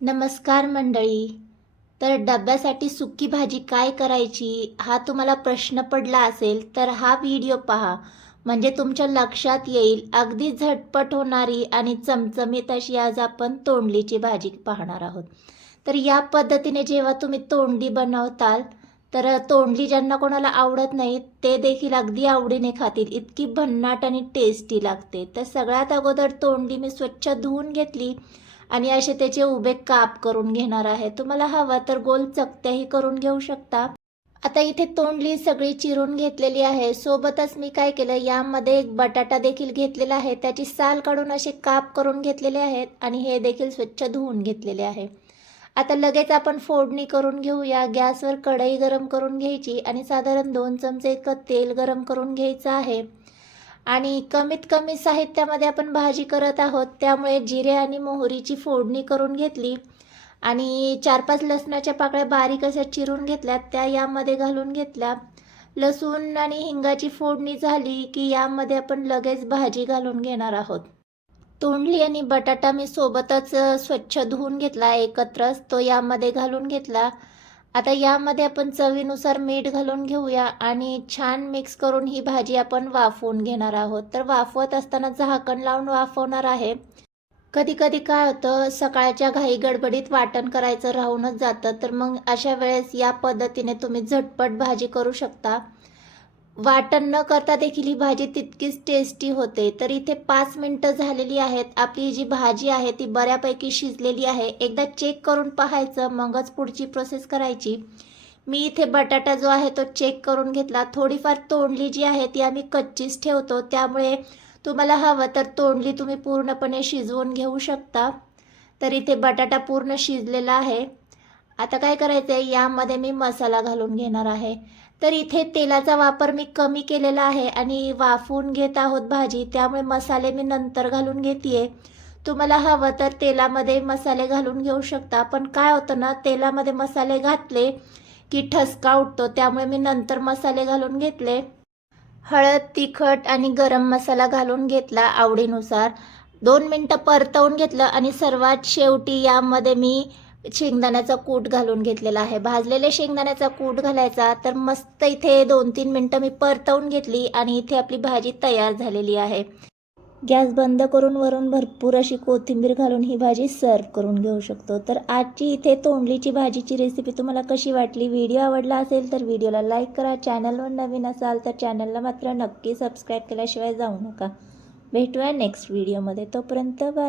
नमस्कार मंडळी. तर डब्यासाठी सुकी भाजी काय करायची हा तुम्हाला प्रश्न पडला असेल तर हा व्हिडिओ पहा, म्हणजे तुमच्या लक्षात येईल. अगदी झटपट होणारी आणि चमचमीत अशी आज आपण तोंडलीची भाजी पाहणार आहोत. तर या पद्धतीने जेव्हा तुम्ही तोंडली बनवताल तर तोंडली ज्यांना कोणाला आवडत नाही ते देखील अगदी आवडीने खातील, इतकी भन्नाट आणि टेस्टी लागते. तर सगळ्यात अगोदर तोंडली मी स्वच्छ धुवून घेतली आणि असे त्याचे उभे काप करून घेणार आहे. तुम्हाला हवा तर गोल चकत्याही करून घेऊ शकता. आता इथे तोंडली सगळी चिरून घेतलेली आहे. सोबतच मी काय केलं, यामध्ये एक बटाटा देखील घेतलेला आहे, त्याची साल काढून असे काप करून घेतलेले आहेत आणि हे देखील स्वच्छ धुवून घेतलेले आहे. आता लगेच आपण फोडणी करून घेऊया. गॅसवर कढई गरम करून घ्यायची आणि साधारण 2 चमचे इतकं तेल गरम करून घ्यायचं आहे. आणि कमीत कमी साहित्यामध्ये आपण भाजी करत आहोत, त्यामुळे जिरे आणि मोहरीची फोडणी करून घेतली आणि 4-5 लसणाच्या पाकळ्या बारीक अशा चिरून घेतल्यात, त्या यामध्ये घालून घेतल्या. लसूण आणि हिंगाची फोडणी झाली की यामध्ये आपण लगेच भाजी घालून घेणार आहोत. तोंडली आणि बटाटा मी सोबतच स्वच्छ धुवून घेतला एकत्रच, तो यामध्ये घालून घेतला. आता यामध्ये आपण चवीनुसार मीठ घालून घेऊया आणि छान मिक्स करून ही भाजी आपण वाफवून घेणार आहोत. तर वाफवत असताना झाकण लावून वाफवणार आहे. कधी कधी काय होतं, सकाळच्या घाई गडबडीत वाटण करायचं राहूनच जातं, तर मग अशा वेळेस या पद्धतीने तुम्ही झटपट भाजी करू शकता. वाटण न करता देखील ही भाजी तितकीच टेस्टी होते. तर इथे 5 मिनटं झालेली आहेत. आपली जी भाजी आहे ती बऱ्यापैकी शिजलेली आहे. एकदा चेक करून पाहायचं, मगच पुढची प्रोसेस करायची. मी इथे बटाटा जो आहे तो चेक करून घेतला. थोडीफार तोंडली जी आहे ती आम्ही कच्चीच ठेवतो, त्यामुळे तुम्हाला हवं तर तोंडली तुम्ही पूर्णपणे शिजवून घेऊ शकता. तर इथे बटाटा पूर्ण शिजलेला आहे. आता काय करायचं आहे, यामध्ये मी मसाला घालून घेणार आहे. तर इथे तेलाचा वापर मी कमी केलेला आहे आणि वाफवून घेत आहोत भाजी, त्यामुळे मसाले मी नंतर घालून घेते. तुम्हाला हवं तर तेलामध्ये मसाले घालून घेऊ शकता, पण काय होतं ना, तेलामध्ये मसाले घातले की ठसका उठतो, त्यामुळे मी नंतर मसाले घालून घेतले. हळद, तिखट आणि गरम मसाला घालून घेतला आवडीनुसार. 2 मिनटं परतवून घेतलं आणि सर्वात शेवटी यामध्ये मी शेंगदाण्याचा कूट घालून घेतलेला आहे. भाजलेले शेंगदाण्याचा कूट घालायचा. तर मस्त इथे 2-3 मिनटं मी परतवून घेतली आणि इथे आपली भाजी तयार झालेली आहे. गॅस बंद करून वरून भरपूर अशी कोथिंबीर घालून ही भाजी सर्व करून घेऊ शकतो. तर आजची इथे तोंडलीची भाजीची रेसिपी तुम्हाला कशी वाटली? व्हिडिओ आवडला असेल तर व्हिडिओला लाईक करा. चॅनलवर नवीन असाल तर चॅनलला मात्र नक्की सबस्क्राईब केल्याशिवाय जाऊ नका. भेटूया नेक्स्ट व्हिडिओमध्ये. तोपर्यंत बाय.